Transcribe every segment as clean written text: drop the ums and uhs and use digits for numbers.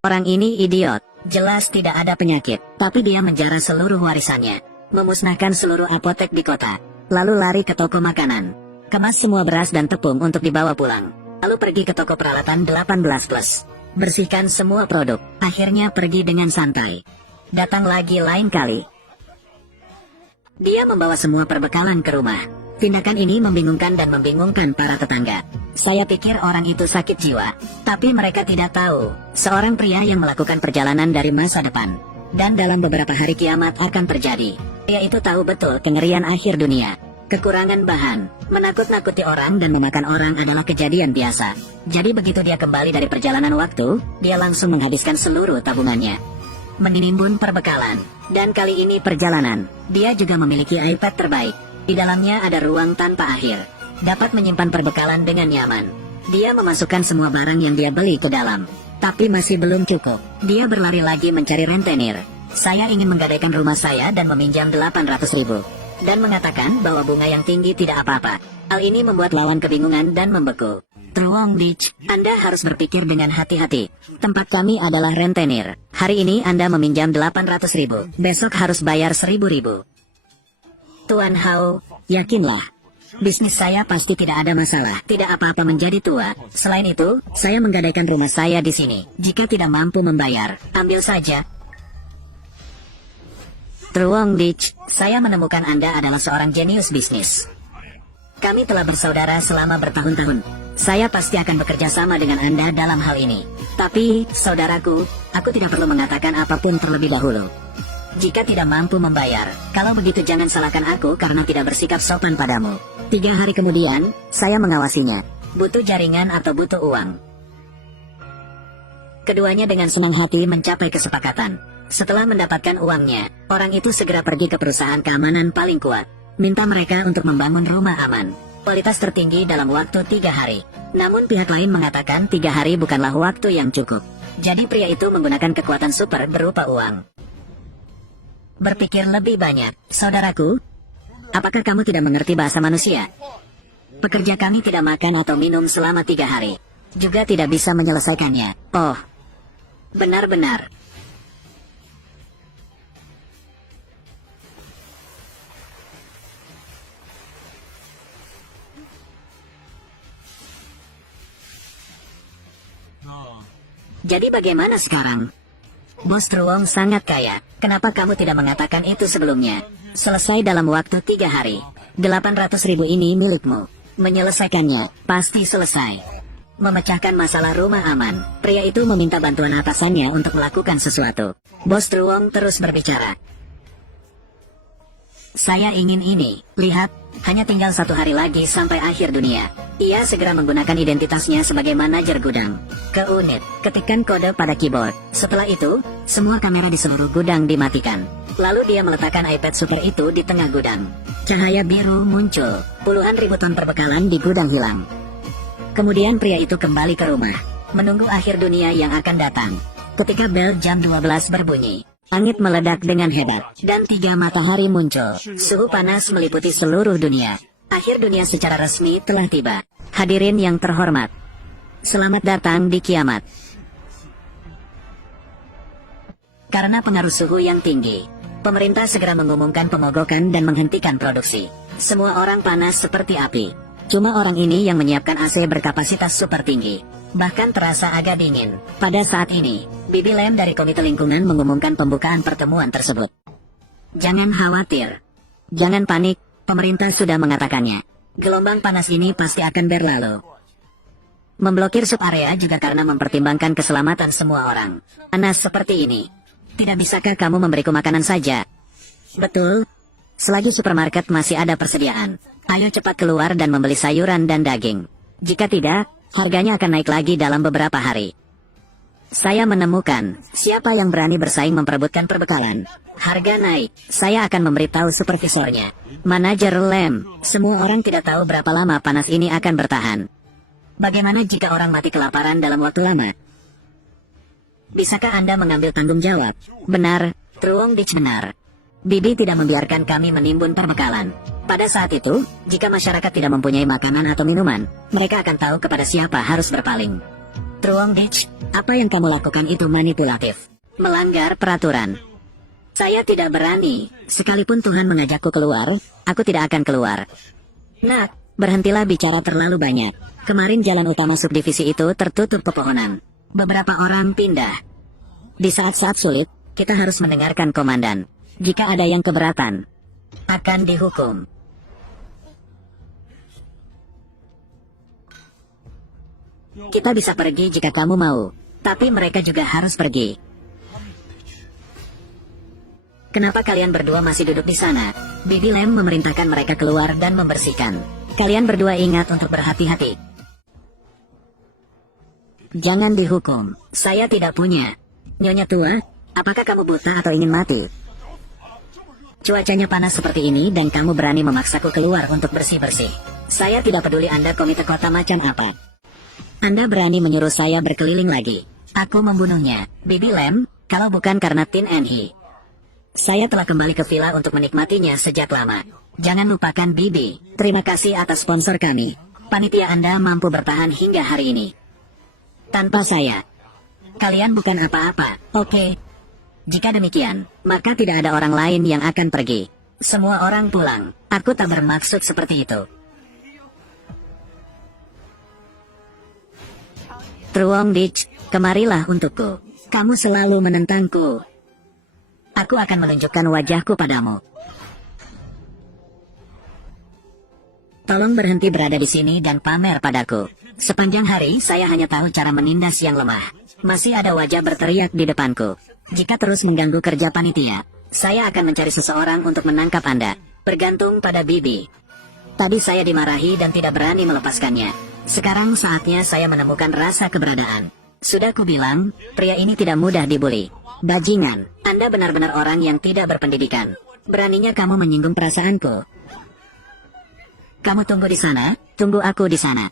Orang ini idiot. Jelas tidak ada penyakit, tapi dia menjara seluruh warisannya. Memusnahkan seluruh apotek di kota. Lalu lari ke toko makanan. Kemas semua beras dan tepung untuk dibawa pulang. Lalu pergi ke toko peralatan 18+. Bersihkan semua produk. Akhirnya pergi dengan santai. Datang lagi lain kali. Dia membawa semua perbekalan ke rumah. Tindakan ini membingungkan dan membingungkan para tetangga. Saya pikir orang itu sakit jiwa. Tapi mereka tidak tahu. Seorang pria yang melakukan perjalanan dari masa depan. Dan dalam beberapa hari kiamat akan terjadi. Pria itu tahu betul kengerian akhir dunia. Kekurangan bahan, menakut-nakuti orang dan memakan orang adalah kejadian biasa. Jadi begitu dia kembali dari perjalanan waktu, dia langsung menghabiskan seluruh tabungannya. Menimbun perbekalan. Dan kali ini perjalanan. Dia juga memiliki iPad terbaik. Di dalamnya ada ruang tanpa akhir. Dapat menyimpan perbekalan dengan nyaman. Dia memasukkan semua barang yang dia beli ke dalam. Tapi masih belum cukup. Dia berlari lagi mencari rentenir. Saya ingin menggadaikan rumah saya dan meminjam 800.000. Dan mengatakan bahwa bunga yang tinggi tidak apa-apa. Hal ini membuat lawan kebingungan dan membeku. Truong Dich, Anda harus berpikir dengan hati-hati. Tempat kami adalah rentenir. Hari ini Anda meminjam 800.000. Besok harus bayar 1.000. Tuan Hao, yakinlah. Bisnis saya pasti tidak ada masalah. Tidak apa-apa menjadi tua. Selain itu, saya menggadaikan rumah saya di sini. Jika tidak mampu membayar, ambil saja. Truong Dich, saya menemukan Anda adalah seorang jenius bisnis. Kami telah bersaudara selama bertahun-tahun. Saya pasti akan bekerja sama dengan Anda dalam hal ini. Tapi, saudaraku, aku tidak perlu mengatakan apapun terlebih dahulu. Jika tidak mampu membayar, kalau begitu jangan salahkan aku karena tidak bersikap sopan padamu. 3 hari kemudian, saya mengawasinya. Butuh jaringan atau butuh uang? Keduanya dengan senang hati mencapai kesepakatan. Setelah mendapatkan uangnya, orang itu segera pergi ke perusahaan keamanan paling kuat. Minta mereka untuk membangun rumah aman. Kualitas tertinggi dalam waktu 3 hari. Namun pihak lain mengatakan 3 hari bukanlah waktu yang cukup. Jadi pria itu menggunakan kekuatan super berupa uang. Berpikir lebih banyak, saudaraku. Apakah kamu tidak mengerti bahasa manusia? Pekerja kami tidak makan atau minum selama 3 hari. Juga tidak bisa menyelesaikannya. Oh, benar-benar. Jadi bagaimana sekarang? Bos Truong sangat kaya. Kenapa kamu tidak mengatakan itu sebelumnya? Selesai dalam waktu 3 hari. 800.000 ini milikmu. Menyelesaikannya, pasti selesai. Memecahkan masalah rumah aman. Pria itu meminta bantuan atasannya untuk melakukan sesuatu. Bos Truong terus berbicara. Saya ingin ini. Lihat, hanya tinggal 1 hari lagi sampai akhir dunia. Ia segera menggunakan identitasnya sebagai manajer gudang. Ke unit, ketikkan kode pada keyboard. Setelah itu, semua kamera di seluruh gudang dimatikan. Lalu dia meletakkan iPad super itu di tengah gudang. Cahaya biru muncul. Puluhan ribu ton perbekalan di gudang hilang. Kemudian pria itu kembali ke rumah. Menunggu akhir dunia yang akan datang. Ketika bel jam 12 berbunyi, langit meledak dengan hebat. Dan 3 matahari muncul. Suhu panas meliputi seluruh dunia. Akhir dunia secara resmi telah tiba. Hadirin yang terhormat, selamat datang di kiamat. Karena pengaruh suhu yang tinggi, pemerintah segera mengumumkan pemogokan dan menghentikan produksi. Semua orang panas seperti api. Cuma orang ini yang menyiapkan AC berkapasitas super tinggi. Bahkan terasa agak dingin. Pada saat ini, Bibi Lem dari Komite Lingkungan mengumumkan pembukaan pertemuan tersebut. Jangan khawatir. Jangan panik, pemerintah sudah mengatakannya. Gelombang panas ini pasti akan berlalu. Memblokir sub-area juga karena mempertimbangkan keselamatan semua orang. Panas seperti ini. Tidak bisakah kamu memberiku makanan saja? Betul. Selagi supermarket masih ada persediaan, ayo cepat keluar dan membeli sayuran dan daging. Jika tidak, harganya akan naik lagi dalam beberapa hari. Saya menemukan siapa yang berani bersaing memperebutkan perbekalan. Harga naik. Saya akan memberitahu supervisornya. Manajer Lem, semua orang tidak tahu berapa lama panas ini akan bertahan. Bagaimana jika orang mati kelaparan dalam waktu lama? Bisakah Anda mengambil tanggung jawab? Benar, Truong Dich benar. Bibi tidak membiarkan kami menimbun perbekalan. Pada saat itu, jika masyarakat tidak mempunyai makanan atau minuman, mereka akan tahu kepada siapa harus berpaling. Truong Dich, apa yang kamu lakukan itu manipulatif. Melanggar peraturan. Saya tidak berani. Sekalipun Tuhan mengajakku keluar, aku tidak akan keluar. Nak, berhentilah bicara terlalu banyak. Kemarin jalan utama subdivisi itu tertutup pepohonan. Beberapa orang pindah. Di saat-saat sulit, kita harus mendengarkan komandan. Jika ada yang keberatan, akan dihukum. Kita bisa pergi jika kamu mau, tapi mereka juga harus pergi. Kenapa kalian berdua masih duduk di sana? Bibi Lem memerintahkan mereka keluar dan membersihkan. Kalian berdua ingat untuk berhati-hati. Jangan dihukum. Saya tidak punya. Nyonya tua, apakah kamu buta atau ingin mati? Cuacanya panas seperti ini dan kamu berani memaksaku keluar untuk bersih-bersih. Saya tidak peduli Anda komite kota macam apa. Anda berani menyuruh saya berkeliling lagi. Aku membunuhnya. Bibi Lem, kalau bukan karena Tin and He, saya telah kembali ke villa untuk menikmatinya sejak lama. Jangan lupakan Bibi. Terima kasih atas sponsor kami. Panitia Anda mampu bertahan hingga hari ini. Tanpa saya, kalian bukan apa-apa, oke? Jika demikian, maka tidak ada orang lain yang akan pergi. Semua orang pulang. Aku tak bermaksud seperti itu. Truong Dich, kemarilah untukku. Kamu selalu menentangku. Aku akan menunjukkan wajahku padamu. Tolong berhenti berada di sini dan pamer padaku. Sepanjang hari saya hanya tahu cara menindas yang lemah. Masih ada wajah berteriak di depanku. Jika terus mengganggu kerja panitia, saya akan mencari seseorang untuk menangkap Anda. Bergantung pada Bibi. Tadi saya dimarahi dan tidak berani melepaskannya. Sekarang saatnya saya menemukan rasa keberadaan. Sudah kubilang, pria ini tidak mudah dibuli. Bajingan, Anda benar-benar orang yang tidak berpendidikan. Beraninya kamu menyinggung perasaanku. Kamu tunggu di sana, tunggu aku di sana.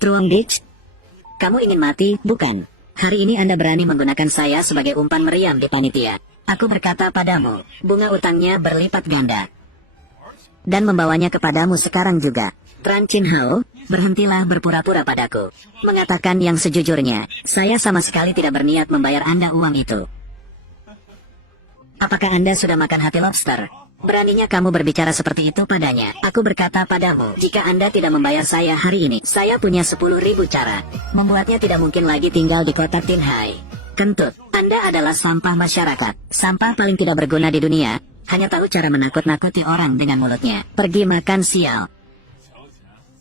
Truong Dich, kamu ingin mati, bukan? Hari ini Anda berani menggunakan saya sebagai umpan meriam di panitia. Aku berkata padamu, bunga utangnya berlipat ganda. Dan membawanya kepadamu sekarang juga. Tran Chin Hao, berhentilah berpura-pura padaku. Mengatakan yang sejujurnya, saya sama sekali tidak berniat membayar Anda uang itu. Apakah Anda sudah makan hati lobster? Beraninya kamu berbicara seperti itu padanya. Aku berkata padamu, jika Anda tidak membayar saya hari ini, saya punya 10.000 cara. Membuatnya tidak mungkin lagi tinggal di kota Tin Hai. Kentut, Anda adalah sampah masyarakat. Sampah paling tidak berguna di dunia. Hanya tahu cara menakut-nakuti orang dengan mulutnya. Pergi makan sial.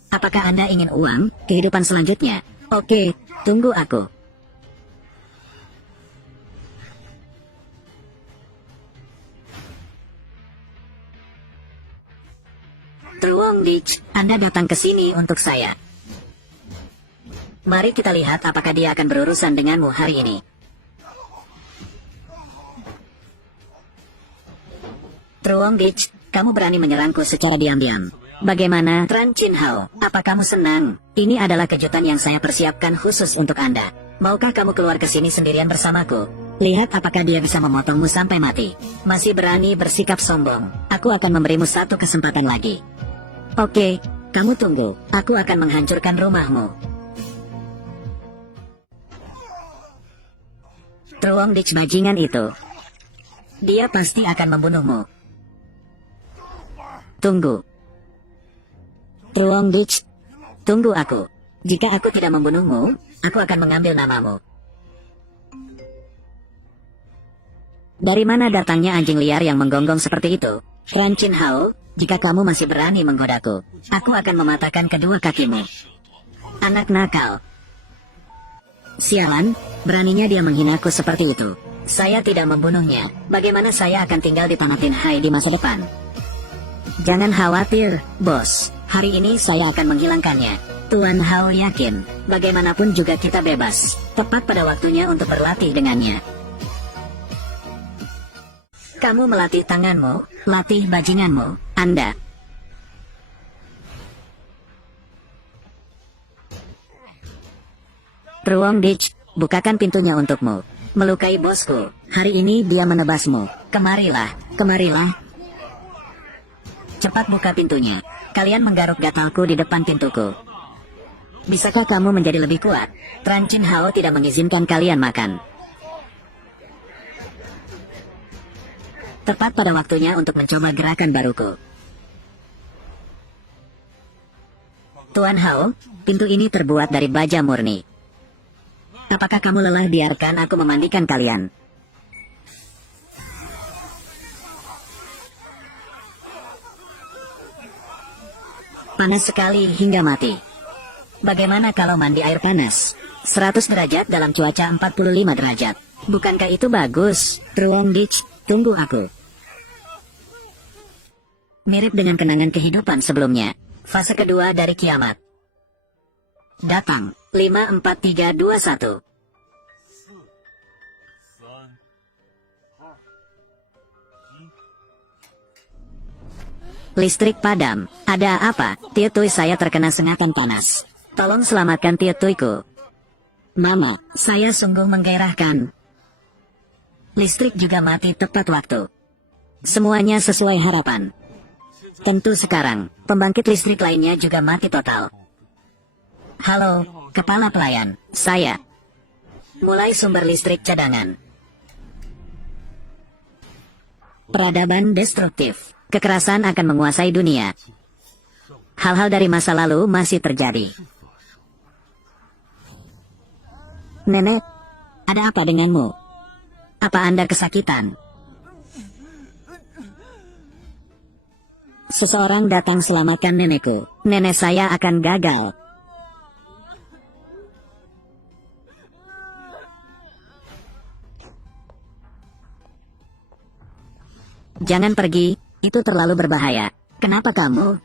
Apakah Anda ingin uang, kehidupan selanjutnya? Oke, tunggu aku. Truong Dich, Anda datang ke sini untuk saya. Mari kita lihat apakah dia akan berurusan denganmu hari ini. Truong Dich, kamu berani menyerangku secara diam-diam. Bagaimana, Tran Chin Hao? Apa kamu senang? Ini adalah kejutan yang saya persiapkan khusus untuk Anda. Maukah kamu keluar ke sini sendirian bersamaku? Lihat apakah dia bisa memotongmu sampai mati. Masih berani bersikap sombong. Aku akan memberimu satu kesempatan lagi. Oke, kamu tunggu. Aku akan menghancurkan rumahmu. Truong Dich bajingan itu. Dia pasti akan membunuhmu. Tunggu. Truong Dich, tunggu aku. Jika aku tidak membunuhmu, aku akan mengambil namamu. Dari mana datangnya anjing liar yang menggonggong seperti itu? Tran Chin Hao, jika kamu masih berani menggodaku, aku akan mematahkan kedua kakimu. Anak nakal. Sialan, beraninya dia menghinaku seperti itu. Saya tidak membunuhnya. Bagaimana saya akan tinggal di tanah Tin Hai di masa depan? Jangan khawatir, bos. Hari ini saya akan menghilangkannya. Tuan Hao yakin, bagaimanapun juga kita bebas. Tepat pada waktunya untuk berlatih dengannya. Kamu melatih tanganmu, latih bajinganmu, Anda. Truong Dich, bukakan pintunya untukmu. Melukai bosku, hari ini dia menebasmu. Kemarilah, kemarilah. Cepat buka pintunya. Kalian menggaruk gatalku di depan pintuku. Bisakah kamu menjadi lebih kuat? Tran Chin Hao tidak mengizinkan kalian makan. Tepat pada waktunya untuk mencoba gerakan baruku. Tuan Hao, pintu ini terbuat dari baja murni. Apakah kamu lelah biarkan aku memandikan kalian? Panas sekali hingga mati. Bagaimana kalau mandi air panas? 100 derajat dalam cuaca 45 derajat. Bukankah itu bagus? Truong Dich, tunggu aku. Mirip dengan kenangan kehidupan sebelumnya. Fase kedua dari kiamat. Datang. 5, 4, 3, 2, 1. Listrik padam. Ada apa? Tietui saya terkena sengatan panas. Tolong selamatkan Tietuiku. Mama, saya sungguh menggairahkan. Listrik juga mati tepat waktu. Semuanya sesuai harapan. Tentu sekarang, pembangkit listrik lainnya juga mati total. Halo, kepala pelayan. Saya. Mulai sumber listrik cadangan. Peradaban destruktif. Kekerasan akan menguasai dunia. Hal-hal dari masa lalu masih terjadi. Nenek, ada apa denganmu? Apa Anda kesakitan? Seseorang datang selamatkan nenekku. Nenek saya akan gagal. Jangan pergi, itu terlalu berbahaya. Kenapa kamu?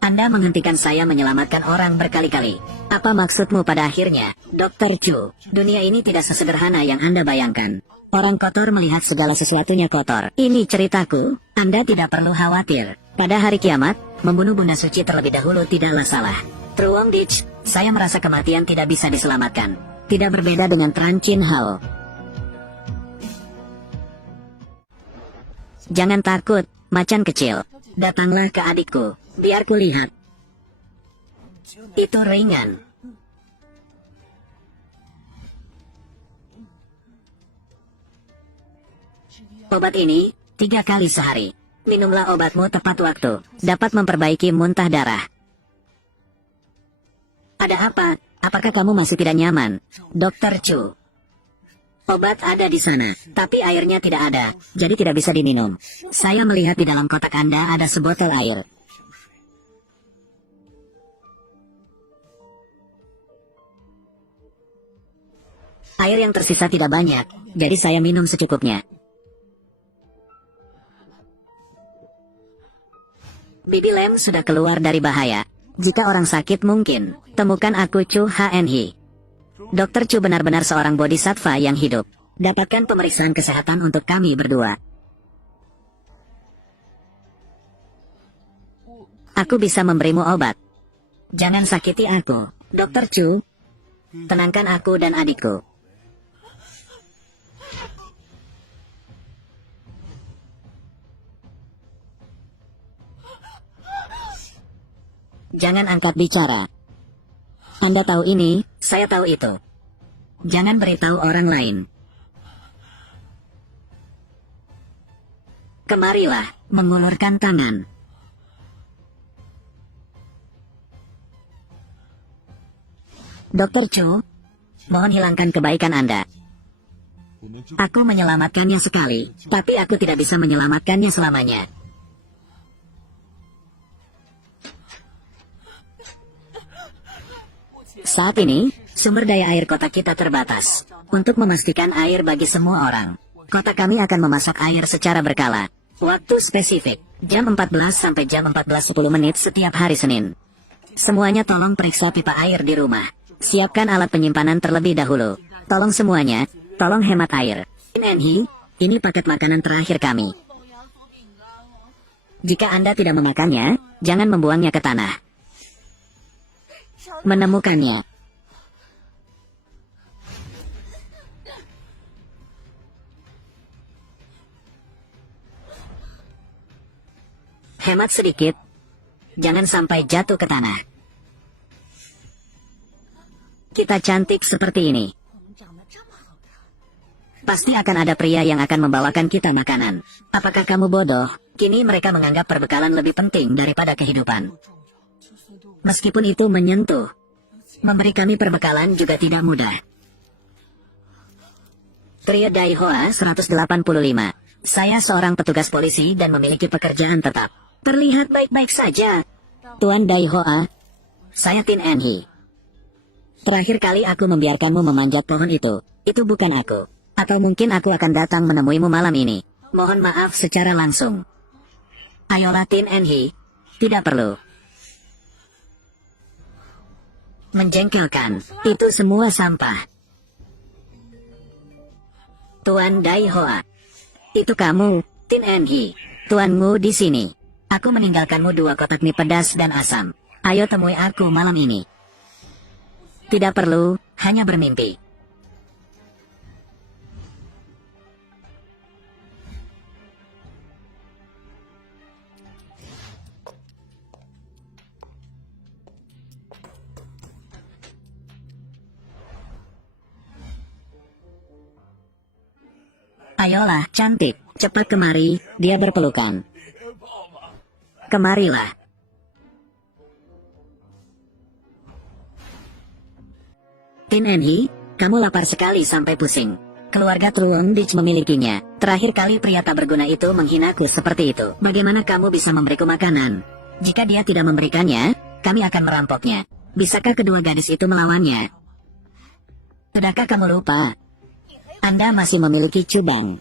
Anda menghentikan saya menyelamatkan orang berkali-kali. Apa maksudmu pada akhirnya, Dr. Chu? Dunia ini tidak sesederhana yang Anda bayangkan. Orang kotor melihat segala sesuatunya kotor. Ini ceritaku, Anda tidak perlu khawatir. Pada hari kiamat, membunuh Bunda Suci terlebih dahulu tidaklah salah. Truong Dich, saya merasa kematian tidak bisa diselamatkan. Tidak berbeda dengan Tran Chin Hao. Jangan takut, macan kecil. Datanglah ke adikku, biar kulihat. Itu ringan. Obat ini, 3 kali sehari. Minumlah obatmu tepat waktu. Dapat memperbaiki muntah darah. Ada apa? Apakah kamu masih tidak nyaman? Dr. Chu. Obat ada di sana, tapi airnya tidak ada, jadi tidak bisa diminum. Saya melihat di dalam kotak Anda ada sebotol air. Air yang tersisa tidak banyak, jadi saya minum secukupnya. Bibi Lem sudah keluar dari bahaya. Jika orang sakit mungkin, temukan aku Chu HNHI. Dr. Chu benar-benar seorang bodhisattva yang hidup. Dapatkan pemeriksaan kesehatan untuk kami berdua. Aku bisa memberimu obat. Jangan sakiti aku, Dr. Chu. Tenangkan aku dan adikku. Jangan angkat bicara. Anda tahu ini, saya tahu itu. Jangan beritahu orang lain. Kemarilah, mengulurkan tangan. Dr. Chu, mohon hilangkan kebaikan Anda. Aku menyelamatkannya sekali, tapi aku tidak bisa menyelamatkannya selamanya. Saat ini, sumber daya air kota kita terbatas. Untuk memastikan air bagi semua orang, kota kami akan memasak air secara berkala. Waktu spesifik, jam 14 sampai jam 14.10 menit setiap hari Senin. Semuanya tolong periksa pipa air di rumah. Siapkan alat penyimpanan terlebih dahulu. Tolong semuanya, tolong hemat air. NNHI, ini paket makanan terakhir kami. Jika Anda tidak memakannya, jangan membuangnya ke tanah. Menemukannya. Hemat sedikit. Jangan sampai jatuh ke tanah. Kita cantik seperti ini. Pasti akan ada pria yang akan membawakan kita makanan. Apakah kamu bodoh? Kini mereka menganggap perbekalan lebih penting daripada kehidupan. Meskipun itu menyentuh, memberi kami perbekalan juga tidak mudah. Pria Daihoa 185. Saya seorang petugas polisi dan memiliki pekerjaan tetap. Terlihat baik-baik saja. Tuan Daihoa, saya Tin Enhi. Terakhir kali aku membiarkanmu memanjat pohon itu bukan aku. Atau mungkin aku akan datang menemuimu malam ini. Mohon maaf secara langsung. Ayolah Tin Enhi, tidak perlu. Menjengkelkan, itu semua sampah. Tuan Daihoa, itu kamu, Tin Enhi. Tuanmu di sini. Aku meninggalkanmu 2 kotak mie pedas dan asam. Ayo temui aku malam ini. Tidak perlu, hanya bermimpi. Ayolah, cantik, cepat kemari, dia berpelukan. Kemarilah. Tin Enhi, kamu lapar sekali sampai pusing. Keluarga Truong Dich memilikinya. Terakhir kali pria tak berguna itu menghinaku seperti itu. Bagaimana kamu bisa memberiku makanan? Jika dia tidak memberikannya, kami akan merampoknya. Bisakah kedua gadis itu melawannya? Sudahkah kamu lupa? Anda masih memiliki cubang.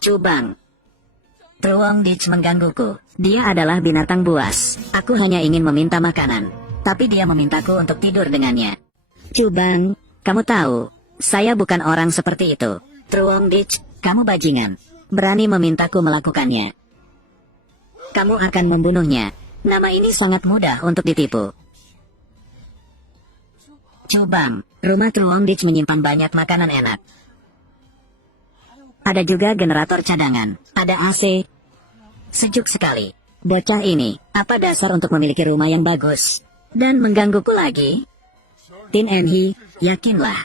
Cubang. Truong Dich menggangguku. Dia adalah binatang buas. Aku hanya ingin meminta makanan. Tapi dia memintaku untuk tidur dengannya. Cubang, kamu tahu, saya bukan orang seperti itu. Truong Dich, kamu bajingan. Berani memintaku melakukannya. Kamu akan membunuhnya. Nama ini sangat mudah untuk ditipu. Cubang, rumah Truong Dich menyimpan banyak makanan enak. Ada juga generator cadangan. Ada AC. Sejuk sekali. Bocah ini, apa dasar untuk memiliki rumah yang bagus? Dan menggangguku lagi? Tin Enhi, yakinlah.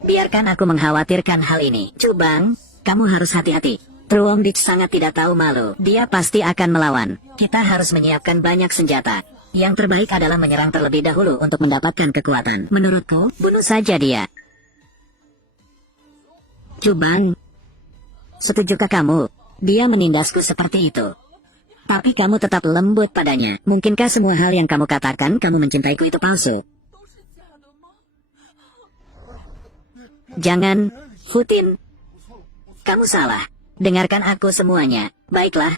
Biarkan aku mengkhawatirkan hal ini. Cubang, kamu harus hati-hati. Truong Dich sangat tidak tahu malu. Dia pasti akan melawan. Kita harus menyiapkan banyak senjata. Yang terbaik adalah menyerang terlebih dahulu untuk mendapatkan kekuatan. Menurutku, bunuh saja dia. Cubang, setujukah kamu? Dia menindasku seperti itu. Tapi kamu tetap lembut padanya. Mungkinkah semua hal yang kamu katakan kamu mencintaiku itu palsu? Jangan, Futin. Kamu salah. Dengarkan aku semuanya. Baiklah.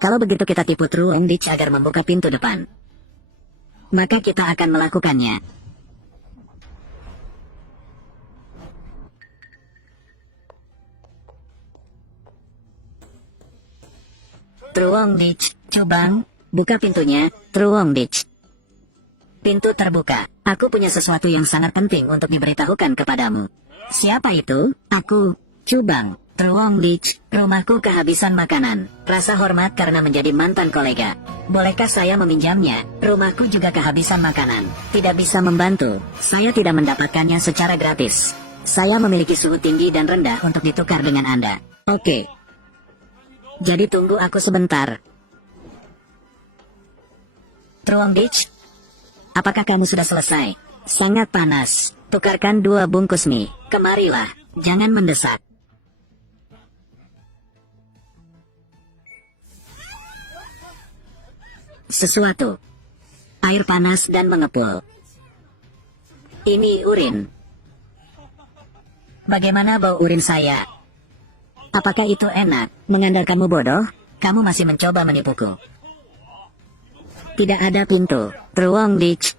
Kalau begitu kita tipu Truong Dich agar membuka pintu depan. Maka kita akan melakukannya. Truong Dich, Cubang, buka pintunya, Truong Dich. Pintu terbuka. Aku punya sesuatu yang sangat penting untuk diberitahukan kepadamu. Siapa itu? Aku, Cubang. Truong Dich, rumahku kehabisan makanan. Rasa hormat karena menjadi mantan kolega. Bolehkah saya meminjamnya? Rumahku juga kehabisan makanan. Tidak bisa membantu. Saya tidak mendapatkannya secara gratis. Saya memiliki suhu tinggi dan rendah untuk ditukar dengan Anda. Oke. Jadi tunggu aku sebentar. Truong Dich, apakah kamu sudah selesai? Sangat panas. Tukarkan 2 bungkus mie. Kemarilah. Jangan mendesak. Sesuatu. Air panas dan mengepul. Ini urin. Bagaimana bau urin saya? Apakah itu enak? Mengandalkanmu bodoh? Kamu masih mencoba menipuku. Tidak ada pintu. Truong Dich.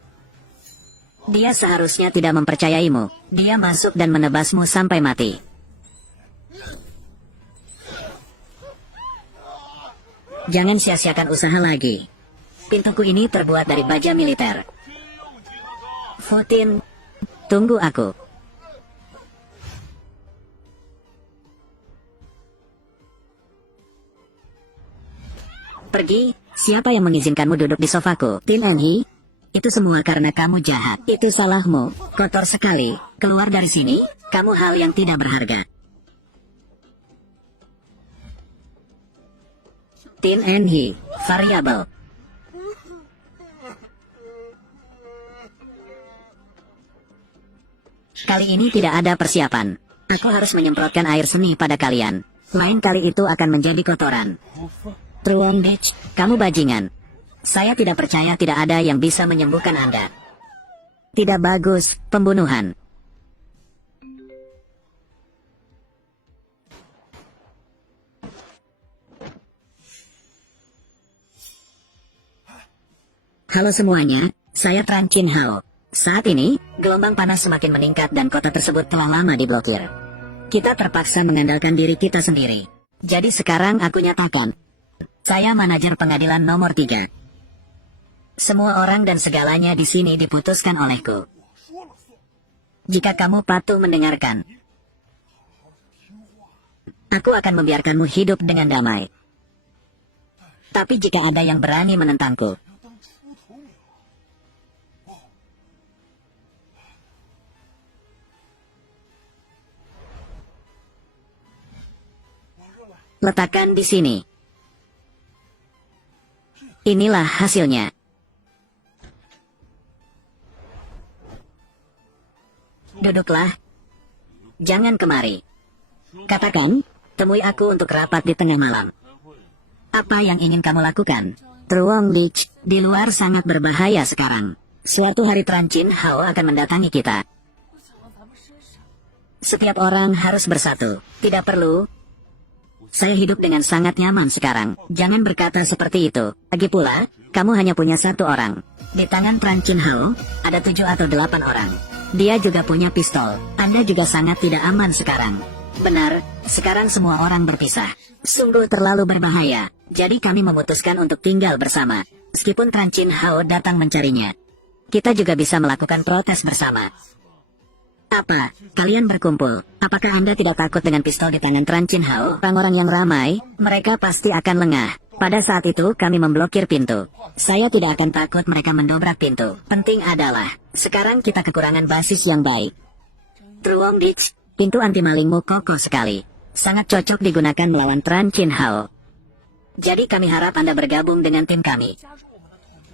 Dia seharusnya tidak mempercayaimu. Dia masuk dan menebasmu sampai mati. Jangan sia-siakan usaha lagi. Pintuku ini terbuat dari baja militer. Futin, tunggu aku. Pergi, siapa yang mengizinkanmu duduk di sofaku? Tin Enhi? Itu semua karena kamu jahat. Itu salahmu, kotor sekali. Keluar dari sini, kamu hal yang tidak berharga. Tin Enhi, variabel. Kali ini tidak ada persiapan. Aku harus menyemprotkan air seni pada kalian. Lain kali itu akan menjadi kotoran. Truong Ditch, kamu bajingan. Saya tidak percaya tidak ada yang bisa menyembuhkan Anda. Tidak bagus, pembunuhan. Halo semuanya, saya Tran Chin Hao. Saat ini, gelombang panas semakin meningkat dan kota tersebut telah lama diblokir. Kita terpaksa mengandalkan diri kita sendiri. Jadi sekarang aku nyatakan, saya manajer pengadilan nomor 3. Semua orang dan segalanya di sini diputuskan olehku. Jika kamu patuh mendengarkan, aku akan membiarkanmu hidup dengan damai. Tapi jika ada yang berani menentangku, letakkan di sini. Inilah hasilnya. Duduklah. Jangan kemari. Katakan, temui aku untuk rapat di tengah malam. Apa yang ingin kamu lakukan? Truong Ditch, di luar sangat berbahaya sekarang. Suatu hari Tran Chin Hao akan mendatangi kita. Setiap orang harus bersatu. Tidak perlu. Saya hidup dengan sangat nyaman sekarang. Jangan berkata seperti itu. Lagi pula, kamu hanya punya satu orang. Di tangan Tran Chin Hao, ada 7 atau 8 orang. Dia juga punya pistol. Anda juga sangat tidak aman sekarang. Benar, sekarang semua orang berpisah. Sungguh terlalu berbahaya. Jadi kami memutuskan untuk tinggal bersama. Meskipun Tran Chin Hao datang mencarinya, kita juga bisa melakukan protes bersama. Apa? Kalian berkumpul. Apakah Anda tidak takut dengan pistol di tangan Tran Chin Hao? Orang-orang yang ramai, mereka pasti akan lengah. Pada saat itu kami memblokir pintu. Saya tidak akan takut mereka mendobrak pintu. Penting adalah, sekarang kita kekurangan basis yang baik. Truong Ditch, pintu anti malingmu kokoh sekali. Sangat cocok digunakan melawan Tran Chin Hao. Jadi kami harap Anda bergabung dengan tim kami.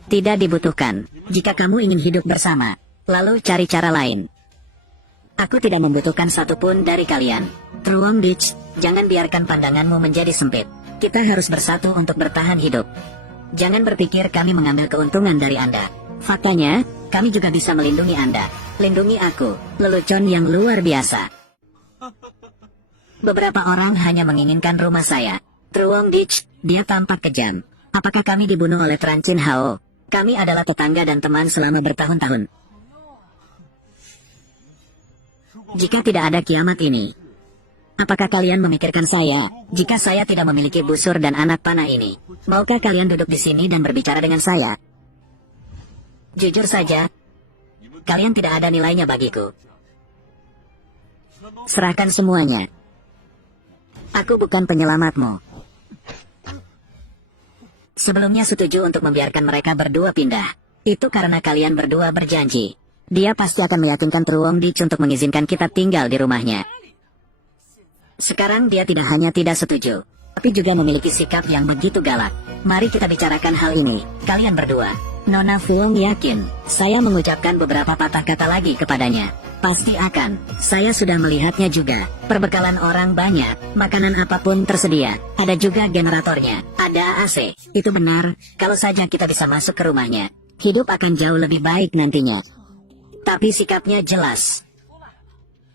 Tidak dibutuhkan. Jika kamu ingin hidup bersama, lalu cari cara lain. Aku tidak membutuhkan satupun dari kalian. Truong Ditch, jangan biarkan pandanganmu menjadi sempit. Kita harus bersatu untuk bertahan hidup. Jangan berpikir kami mengambil keuntungan dari Anda. Faktanya, kami juga bisa melindungi Anda. Lindungi aku, lelucon yang luar biasa. Beberapa orang hanya menginginkan rumah saya. Truong Ditch, dia tampak kejam. Apakah kami dibunuh oleh Tran Chin Hao? Kami adalah tetangga dan teman selama bertahun-tahun. Jika tidak ada kiamat ini, apakah kalian memikirkan saya, jika saya tidak memiliki busur dan anak panah ini? Maukah kalian duduk di sini dan berbicara dengan saya? Jujur saja, kalian tidak ada nilainya bagiku. Serahkan semuanya. Aku bukan penyelamatmu. Sebelumnya setuju untuk membiarkan mereka berdua pindah. Itu karena kalian berdua berjanji. Dia pasti akan meyakinkan Truong Ditch untuk mengizinkan kita tinggal di rumahnya. Sekarang dia tidak hanya tidak setuju, tapi juga memiliki sikap yang begitu galak. Mari kita bicarakan hal ini, kalian berdua. Nona Fuong yakin, saya mengucapkan beberapa patah kata lagi kepadanya. Pasti akan, saya sudah melihatnya juga. Perbekalan orang banyak, makanan apapun tersedia. Ada juga generatornya, ada AC. Itu benar, kalau saja kita bisa masuk ke rumahnya, hidup akan jauh lebih baik nantinya. Tapi sikapnya jelas.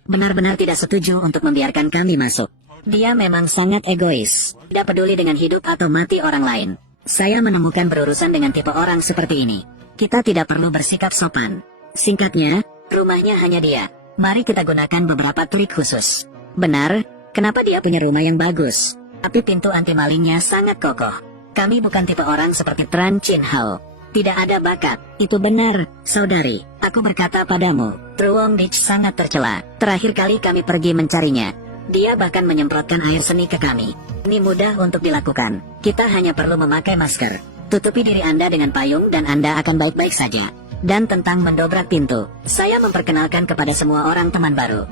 Benar-benar tidak setuju untuk membiarkan kami masuk. Dia memang sangat egois. Tidak peduli dengan hidup atau mati orang lain. Saya menemukan berurusan dengan tipe orang seperti ini. Kita tidak perlu bersikap sopan. Singkatnya, rumahnya hanya dia. Mari kita gunakan beberapa trik khusus. Benar, kenapa dia punya rumah yang bagus? Tapi pintu anti malingnya sangat kokoh. Kami bukan tipe orang seperti Tran Chin Hao. Tidak ada bakat. Itu benar, saudari. Aku berkata padamu, Truong Dich sangat tercela. Terakhir kali kami pergi mencarinya, dia bahkan menyemprotkan air seni ke kami. Ini mudah untuk dilakukan. Kita hanya perlu memakai masker. Tutupi diri Anda dengan payung dan Anda akan baik-baik saja. Dan tentang mendobrak pintu, saya memperkenalkan kepada semua orang teman baru.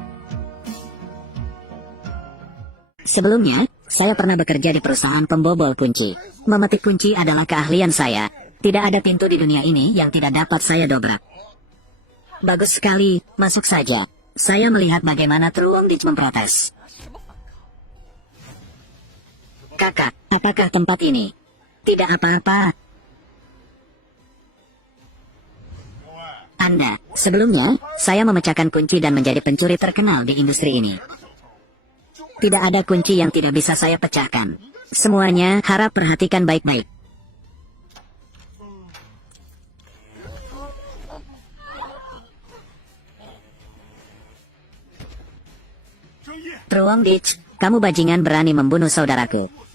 Sebelumnya, saya pernah bekerja di perusahaan pembobol kunci. Memetik kunci adalah keahlian saya. Tidak ada pintu di dunia ini yang tidak dapat saya dobrak. Bagus sekali, masuk saja. Saya melihat bagaimana Truong Dich memprotes. Kakak, apakah tempat ini? Tidak apa-apa. Anda, sebelumnya, saya memecahkan kunci dan menjadi pencuri terkenal di industri ini. Tidak ada kunci yang tidak bisa saya pecahkan. Semuanya harap perhatikan baik-baik. Truong Dich, kamu bajingan berani membunuh saudaraku.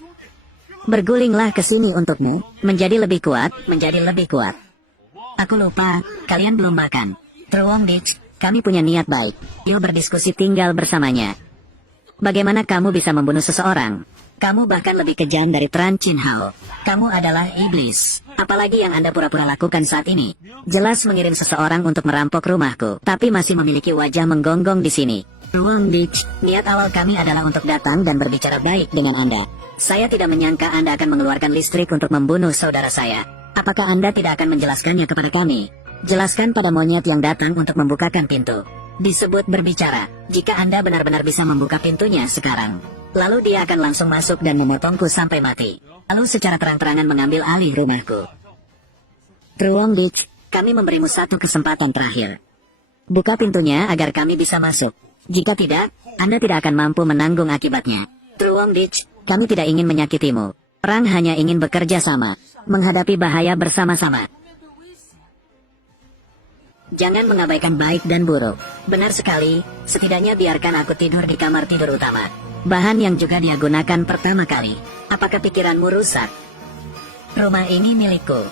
Bergulinglah ke sini untukmu, menjadi lebih kuat, menjadi lebih kuat. Aku lupa, kalian belum makan. Truong Dich, kami punya niat baik. Yuk berdiskusi tinggal bersamanya. Bagaimana kamu bisa membunuh seseorang? Kamu bahkan lebih kejam dari Tran Chin Hao. Kamu adalah iblis. Apalagi yang Anda pura-pura lakukan saat ini. Jelas mengirim seseorang untuk merampok rumahku, tapi masih memiliki wajah menggonggong di sini. Truong Dich, niat awal kami adalah untuk datang dan berbicara baik dengan Anda. Saya tidak menyangka Anda akan mengeluarkan listrik untuk membunuh saudara saya. Apakah Anda tidak akan menjelaskannya kepada kami? Jelaskan pada monyet yang datang untuk membukakan pintu. Disebut berbicara, jika Anda benar-benar bisa membuka pintunya sekarang. Lalu dia akan langsung masuk dan memotongku sampai mati. Lalu secara terang-terangan mengambil alih rumahku. Truong Dich, kami memberimu satu kesempatan terakhir. Buka pintunya agar kami bisa masuk. Jika tidak, Anda tidak akan mampu menanggung akibatnya. Truong Dich, kami tidak ingin menyakitimu. Perang hanya ingin bekerja sama, menghadapi bahaya bersama-sama. Jangan mengabaikan baik dan buruk. Benar sekali, setidaknya biarkan aku tidur di kamar tidur utama. Bahan yang juga dia gunakan pertama kali. Apakah pikiranmu rusak? Rumah ini milikku.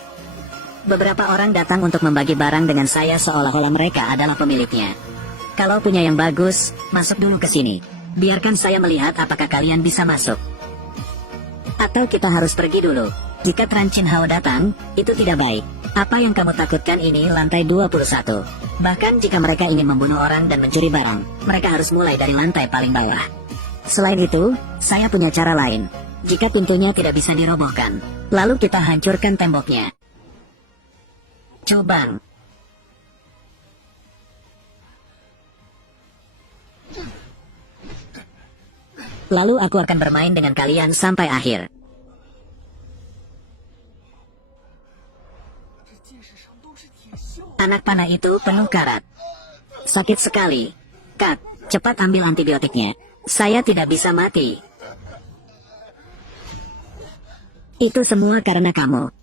Beberapa orang datang untuk membagi barang dengan saya seolah-olah mereka adalah pemiliknya. Kalau punya yang bagus, masuk dulu ke sini. Biarkan saya melihat apakah kalian bisa masuk. Atau kita harus pergi dulu. Jika Tran Chin Hao datang, itu tidak baik. Apa yang kamu takutkan ini lantai 21. Bahkan jika mereka ingin membunuh orang dan mencuri barang, mereka harus mulai dari lantai paling bawah. Selain itu, saya punya cara lain. Jika pintunya tidak bisa dirobohkan, lalu kita hancurkan temboknya. Cubang. Lalu aku akan bermain dengan kalian sampai akhir. Anak panah itu penuh karat. Sakit sekali. Kak, cepat ambil antibiotiknya. Saya tidak bisa mati. Itu semua karena kamu.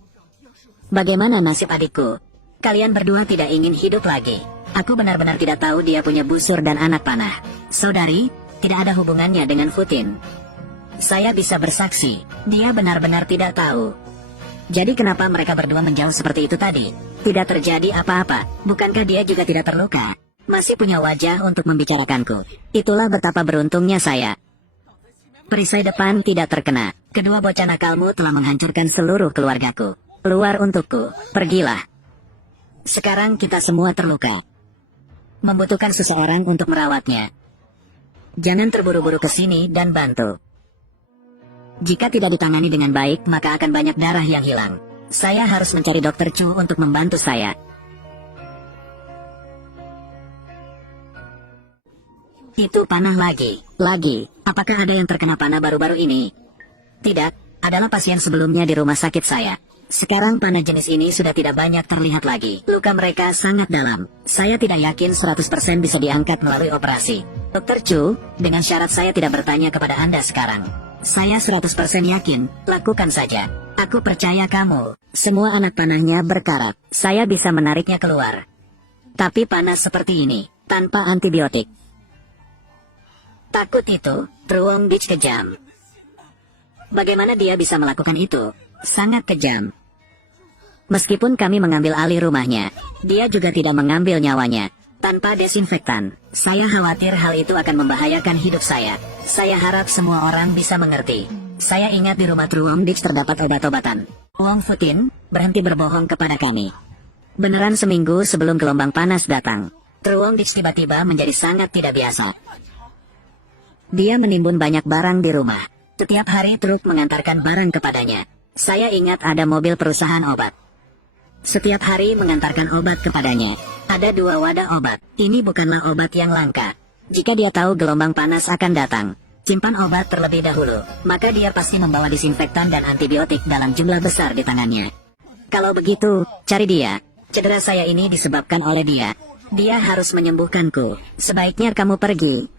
Bagaimana nasib adikku? Kalian berdua tidak ingin hidup lagi. Aku benar-benar tidak tahu dia punya busur dan anak panah. Saudari, tidak ada hubungannya dengan Futin. Saya bisa bersaksi, dia benar-benar tidak tahu. Jadi kenapa mereka berdua menjauh seperti itu tadi? Tidak terjadi apa-apa, bukankah dia juga tidak terluka? Masih punya wajah untuk membicarakanku. Itulah betapa beruntungnya saya. Perisai depan tidak terkena. Kedua bocah nakalmu telah menghancurkan seluruh keluargaku. Keluar untukku, pergilah. Sekarang kita semua terluka. Membutuhkan seseorang untuk merawatnya. Jangan terburu-buru ke sini dan bantu. Jika tidak ditangani dengan baik, maka akan banyak darah yang hilang. Saya harus mencari Dokter Chu untuk membantu saya. Itu panah lagi. Apakah ada yang terkena panah baru-baru ini? Tidak, adalah pasien sebelumnya di rumah sakit saya. Sekarang panah jenis ini sudah tidak banyak terlihat lagi. Luka mereka sangat dalam. Saya tidak yakin 100% bisa diangkat melalui operasi. Dokter Chu, dengan syarat saya tidak bertanya kepada Anda sekarang. Saya 100% yakin, lakukan saja. Aku percaya kamu. Semua anak panahnya berkarat. Saya bisa menariknya keluar. Tapi panas seperti ini, tanpa antibiotik. Takut itu, Truong Dich kejam. Bagaimana dia bisa melakukan itu? Sangat kejam. Meskipun kami mengambil alih rumahnya, dia juga tidak mengambil nyawanya. Tanpa desinfektan, saya khawatir hal itu akan membahayakan hidup saya. Saya harap semua orang bisa mengerti. Saya ingat di rumah Truong Dich terdapat obat-obatan. Wong Futin berhenti berbohong kepada kami. Beneran seminggu sebelum gelombang panas datang, Truong Dich tiba-tiba menjadi sangat tidak biasa. Dia menimbun banyak barang di rumah. Setiap hari truk mengantarkan barang kepadanya. Saya ingat ada mobil perusahaan obat. Setiap hari mengantarkan obat kepadanya. Ada 2 wadah obat. Ini bukanlah obat yang langka. Jika dia tahu gelombang panas akan datang, simpan obat terlebih dahulu. Maka dia pasti membawa disinfektan dan antibiotik dalam jumlah besar di tangannya. Kalau begitu, cari dia. Cedera saya ini disebabkan oleh dia. Dia harus menyembuhkanku. Sebaiknya kamu pergi.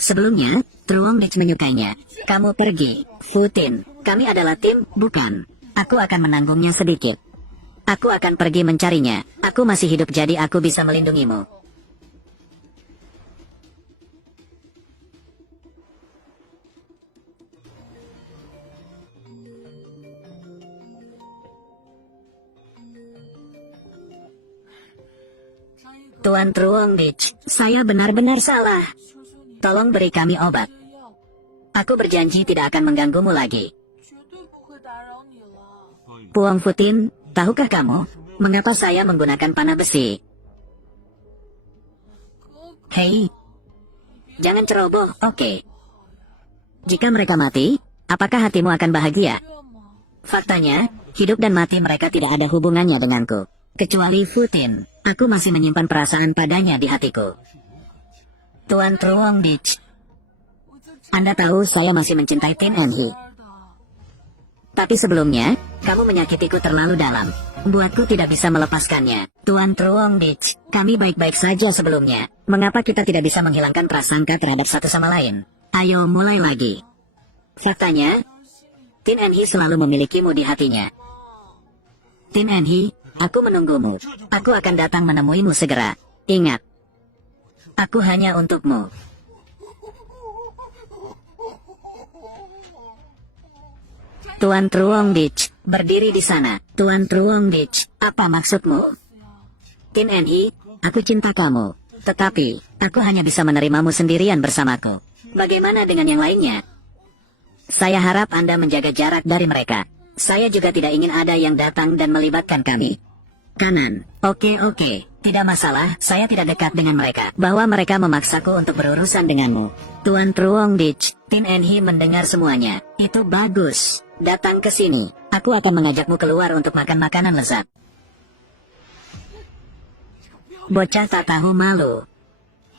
Sebelumnya, Truong Dich menyukainya. Kamu pergi, Futin. Kami adalah tim, bukan? Aku akan menanggungnya sedikit. Aku akan pergi mencarinya. Aku masih hidup jadi aku bisa melindungimu. Tuan Truong Dich, saya benar-benar salah. Tolong beri kami obat. Aku berjanji tidak akan mengganggumu lagi. Puong Futin, tahukah kamu, mengapa saya menggunakan panah besi? Hei, jangan ceroboh, oke. Jika mereka mati, apakah hatimu akan bahagia? Faktanya, hidup dan mati mereka tidak ada hubungannya denganku. Kecuali Futin, aku masih menyimpan perasaan padanya di hatiku. Tuan Truong Dich, Anda tahu saya masih mencintai Tin En He. Tapi sebelumnya, kamu menyakitiku terlalu dalam. Buatku tidak bisa melepaskannya. Tuan Truong Dich, kami baik-baik saja sebelumnya. Mengapa kita tidak bisa menghilangkan prasangka terhadap satu sama lain? Ayo mulai lagi. Faktanya, Tin En He selalu memilikimu di hatinya. Tin En He, aku menunggumu. Aku akan datang menemuimu segera. Ingat, aku hanya untukmu. Tuan Truong Dich, berdiri di sana. Tuan Truong Dich, apa maksudmu? Tin En He, aku cinta kamu. Tetapi, aku hanya bisa menerimamu sendirian bersamaku. Bagaimana dengan yang lainnya? Saya harap Anda menjaga jarak dari mereka. Saya juga tidak ingin ada yang datang dan melibatkan kami. Kanan, oke. Tidak masalah, saya tidak dekat dengan mereka. Bahwa mereka memaksaku untuk berurusan denganmu. Tuan Truong Dich, Tin En He mendengar semuanya. Itu bagus. Datang ke sini. Aku akan mengajakmu keluar untuk makan makanan lezat. Bocah tak tahu malu.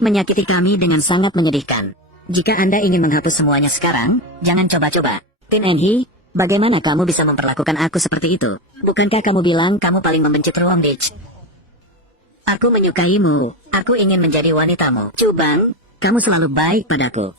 Menyakiti kami dengan sangat menyedihkan. Jika Anda ingin menghapus semuanya sekarang, jangan coba-coba. Tin En He, bagaimana kamu bisa memperlakukan aku seperti itu? Bukankah kamu bilang kamu paling membenci Truong Dich? Aku menyukaimu. Aku ingin menjadi wanitamu. Cubang, kamu selalu baik padaku.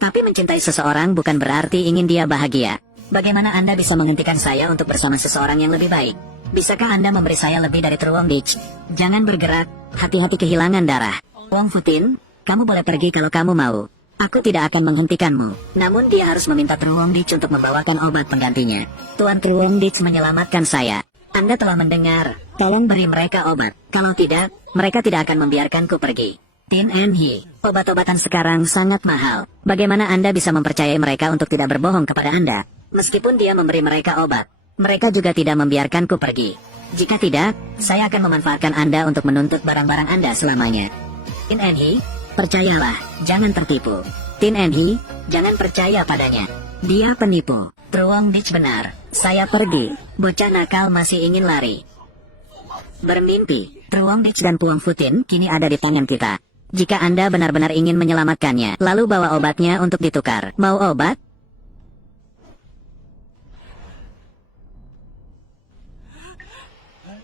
Tapi mencintai seseorang bukan berarti ingin dia bahagia. Bagaimana Anda bisa menghentikan saya untuk bersama seseorang yang lebih baik? Bisakah Anda memberi saya lebih dari Truong Dich? Jangan bergerak, hati-hati kehilangan darah. Wong Futin, kamu boleh pergi kalau kamu mau. Aku tidak akan menghentikanmu. Namun dia harus meminta Truong Dich untuk membawakan obat penggantinya. Tuan Truong Dich menyelamatkan saya. Anda telah mendengar. Tolong beri mereka obat. Kalau tidak, mereka tidak akan membiarkanku pergi. Tin En He, obat-obatan sekarang sangat mahal. Bagaimana Anda bisa mempercayai mereka untuk tidak berbohong kepada Anda? Meskipun dia memberi mereka obat, mereka juga tidak membiarkanku pergi. Jika tidak, saya akan memanfaatkan Anda untuk menuntut barang-barang Anda selamanya. Tin En He, percayalah, jangan tertipu. Tin En He, jangan percaya padanya. Dia penipu. Truong Dich benar. Saya pergi. Bocah nakal masih ingin lari. Bermimpi. Truong Dich dan Puong Futin kini ada di tangan kita. Jika Anda benar-benar ingin menyelamatkannya, lalu bawa obatnya untuk ditukar. Mau obat?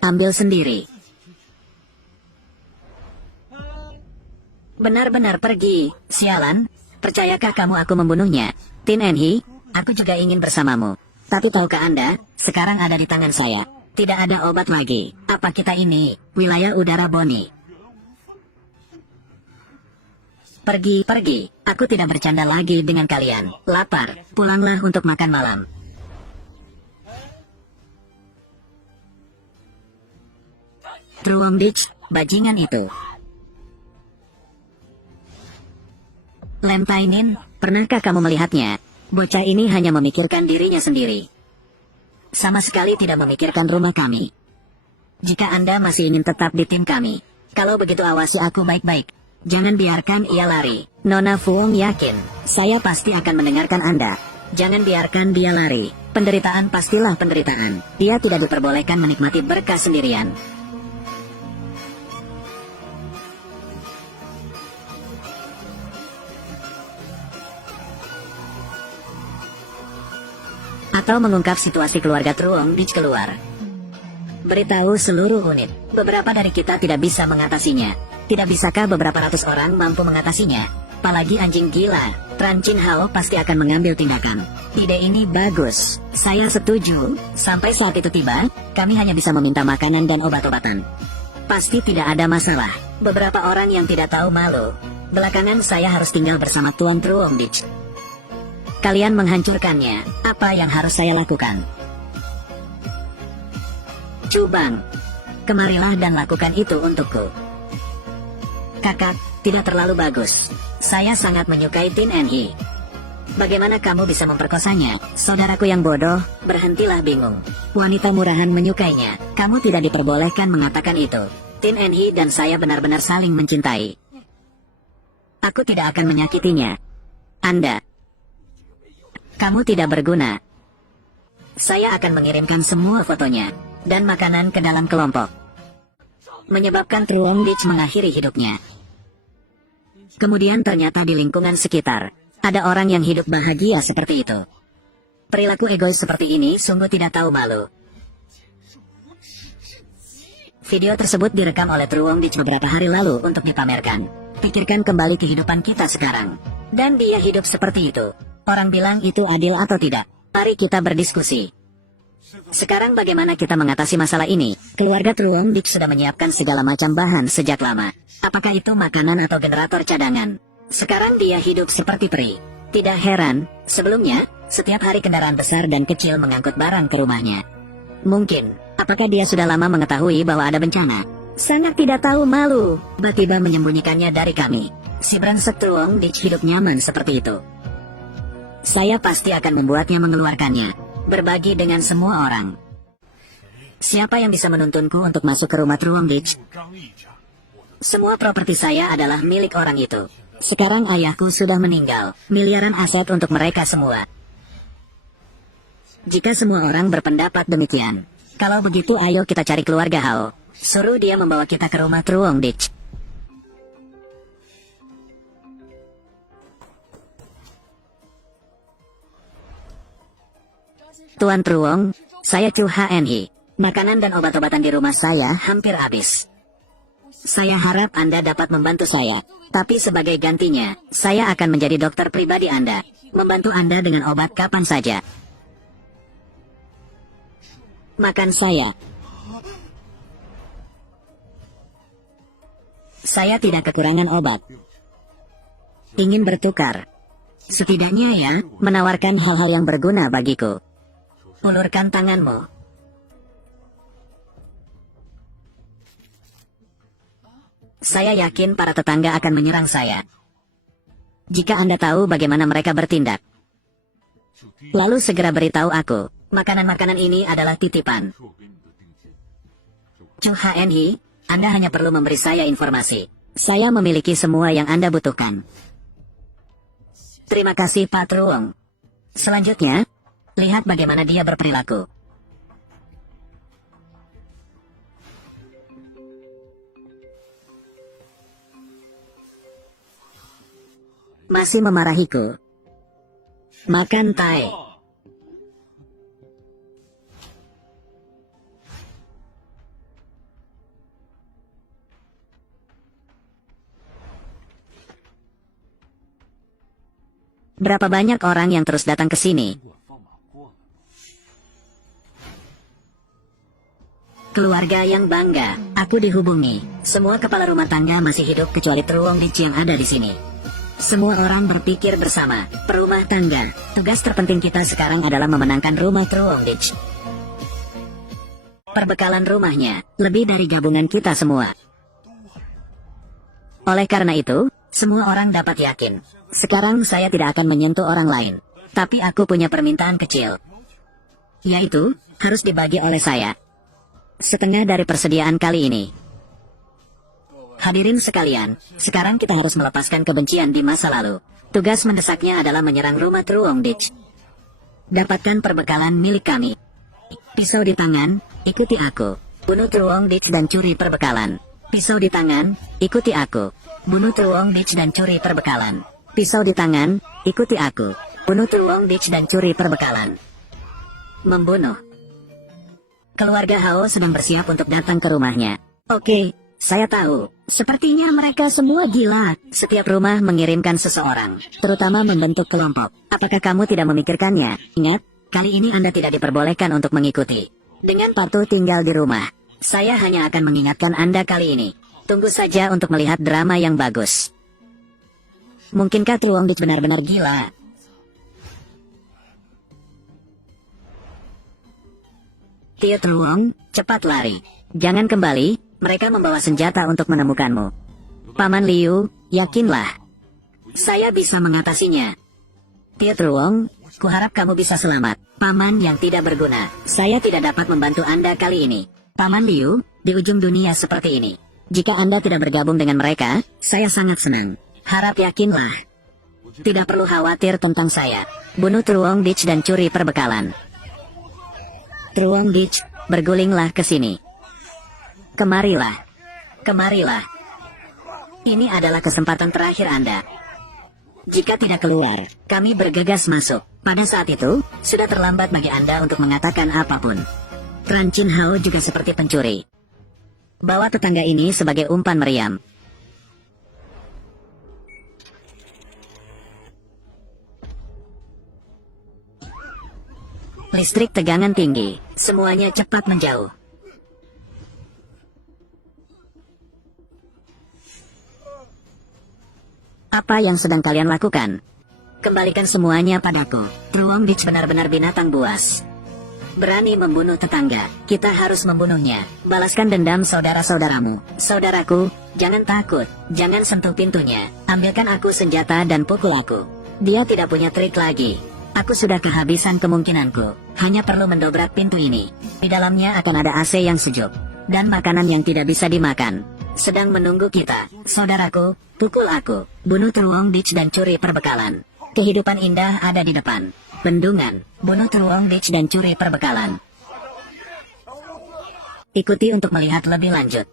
Ambil sendiri. Benar-benar pergi. Sialan. Percayakah kamu aku membunuhnya? Tin En He, aku juga ingin bersamamu. Tapi tahukah Anda, sekarang ada di tangan saya. Tidak ada obat lagi. Apa kita ini, wilayah udara Boni? Pergi. Aku tidak bercanda lagi dengan kalian. Lapar, pulanglah untuk makan malam. Truongdich, bajingan itu. Lemtainin, pernahkah kamu melihatnya? Bocah ini hanya memikirkan dirinya sendiri. Sama sekali tidak memikirkan rumah kami. Jika Anda masih ingin tetap di tim kami, kalau begitu awasi aku baik-baik. Jangan biarkan ia lari. Nona Fuong yakin, saya pasti akan mendengarkan Anda. Jangan biarkan dia lari. Penderitaan pastilah penderitaan. Dia tidak diperbolehkan menikmati berkah sendirian. Atau mengungkap situasi keluarga Truongdich keluar. Beritahu seluruh unit, beberapa dari kita tidak bisa mengatasinya. Tidak bisakah beberapa ratus orang mampu mengatasinya? Apalagi anjing gila, Tran Chin Hao pasti akan mengambil tindakan. Ide ini bagus, saya setuju. Sampai saat itu tiba, kami hanya bisa meminta makanan dan obat-obatan. Pasti tidak ada masalah. Beberapa orang yang tidak tahu malu. Belakangan saya harus tinggal bersama Tuan Truongdich. Kalian menghancurkannya, apa yang harus saya lakukan? Cubang, kemarilah dan lakukan itu untukku. Kakak, tidak terlalu bagus. Saya sangat menyukai Tin Enhi. Bagaimana kamu bisa memperkosanya? Saudaraku yang bodoh, berhentilah bingung. Wanita murahan menyukainya. Kamu tidak diperbolehkan mengatakan itu. Tin Enhi dan saya benar-benar saling mencintai. Aku tidak akan menyakitinya. Anda. Kamu tidak berguna. Saya akan mengirimkan semua fotonya dan makanan ke dalam kelompok. Menyebabkan Truongdich mengakhiri hidupnya. Kemudian ternyata di lingkungan sekitar, ada orang yang hidup bahagia seperti itu. Perilaku egois seperti ini sungguh tidak tahu malu. Video tersebut direkam oleh Truongdich beberapa hari lalu untuk dipamerkan. Pikirkan kembali kehidupan kita sekarang. Dan dia hidup seperti itu. Orang bilang itu adil atau tidak? Mari kita berdiskusi. Sekarang bagaimana kita mengatasi masalah ini? Keluarga Truongdich sudah menyiapkan segala macam bahan sejak lama. Apakah itu makanan atau generator cadangan? Sekarang dia hidup seperti peri. Tidak heran, sebelumnya, setiap hari kendaraan besar dan kecil mengangkut barang ke rumahnya. Mungkin, apakah dia sudah lama mengetahui bahwa ada bencana? Sangat tidak tahu malu, tiba-tiba menyembunyikannya dari kami. Si brengsek Truongdich hidup nyaman seperti itu. Saya pasti akan membuatnya mengeluarkannya. Berbagi dengan semua orang. Siapa yang bisa menuntunku untuk masuk ke rumah Truongdich? Semua properti saya adalah milik orang itu. Sekarang ayahku sudah meninggal. Miliaran aset untuk mereka semua. Jika semua orang berpendapat demikian. Kalau begitu ayo kita cari keluarga Hao. Suruh dia membawa kita ke rumah Truongdich. Tuan Truong, saya Chu Henhi. Makanan dan obat-obatan di rumah saya hampir habis. Saya harap Anda dapat membantu saya. Tapi sebagai gantinya, saya akan menjadi dokter pribadi Anda. Membantu Anda dengan obat kapan saja. Makan saya. Saya tidak kekurangan obat. Ingin bertukar. Setidaknya ya, menawarkan hal-hal yang berguna bagiku. Ulurkan tanganmu. Saya yakin para tetangga akan menyerang saya. Jika Anda tahu bagaimana mereka bertindak, lalu segera beritahu aku. Makanan-makanan ini adalah titipan. Chu Henhi, Anda hanya perlu memberi saya informasi. Saya memiliki semua yang Anda butuhkan. Terima kasih Pak Truong. Selanjutnya, lihat bagaimana dia berperilaku. Masih memarahiku. Makan tai. Berapa banyak orang yang terus datang ke sini? Keluarga yang bangga, aku dihubungi. Semua kepala rumah tangga masih hidup kecuali Truongdich yang ada di sini. Semua orang berpikir bersama, perumah tangga. Tugas terpenting kita sekarang adalah memenangkan rumah Truongdich. Perbekalan rumahnya lebih dari gabungan kita semua. Oleh karena itu, semua orang dapat yakin. Sekarang saya tidak akan menyentuh orang lain. Tapi aku punya permintaan kecil. Yaitu, harus dibagi oleh saya. Setengah dari persediaan kali ini. Hadirin sekalian, sekarang kita harus melepaskan kebencian di masa lalu. Tugas mendesaknya adalah menyerang rumah Truongdich. Dapatkan perbekalan milik kami. Pisau di tangan, ikuti aku. Bunuh Truongdich dan curi perbekalan. Pisau di tangan, ikuti aku. Bunuh Truongdich dan curi perbekalan. Pisau di tangan, ikuti aku. Bunuh Truongdich dan curi perbekalan. Membunuh. Keluarga Hao sedang bersiap untuk datang ke rumahnya. Oke, saya tahu. Sepertinya mereka semua gila. Setiap rumah mengirimkan seseorang, terutama membentuk kelompok. Apakah kamu tidak memikirkannya? Ingat, kali ini Anda tidak diperbolehkan untuk mengikuti. Dengan patuh tinggal di rumah. Saya hanya akan mengingatkan Anda kali ini. Tunggu saja untuk melihat drama yang bagus. Mungkinkah Truongdich benar-benar gila? Tio Truong, cepat lari. Jangan kembali, mereka membawa senjata untuk menemukanmu. Paman Liu, yakinlah. Saya bisa mengatasinya. Tio Truong, kuharap kamu bisa selamat. Paman yang tidak berguna, saya tidak dapat membantu Anda kali ini. Paman Liu, di ujung dunia seperti ini. Jika Anda tidak bergabung dengan mereka, saya sangat senang. Harap yakinlah. Tidak perlu khawatir tentang saya. Bunuh Truongdich dan curi perbekalan. Truongdich, bergulinglah ke sini. Kemarilah. Kemarilah. Ini adalah kesempatan terakhir Anda. Jika tidak keluar, kami bergegas masuk. Pada saat itu, sudah terlambat bagi Anda untuk mengatakan apapun. Tran Chin Hao juga seperti pencuri. Bawa tetangga ini sebagai umpan meriam. Listrik tegangan tinggi, semuanya cepat menjauh. Apa yang sedang kalian lakukan? Kembalikan semuanya padaku. Truongdich benar-benar binatang buas. Berani membunuh tetangga, kita harus membunuhnya. Balaskan dendam saudara-saudaramu. Saudaraku, jangan takut, jangan sentuh pintunya. Ambilkan aku senjata dan pukul aku. Dia tidak punya trik lagi. Aku sudah kehabisan kemungkinanku. Hanya perlu mendobrak pintu ini. Di dalamnya akan ada AC yang sejuk. Dan makanan yang tidak bisa dimakan. Sedang menunggu kita. Saudaraku, pukul aku. Bunuh Truongdich dan curi perbekalan. Kehidupan indah ada di depan. Bendungan, bunuh Truongdich dan curi perbekalan. Ikuti untuk melihat lebih lanjut.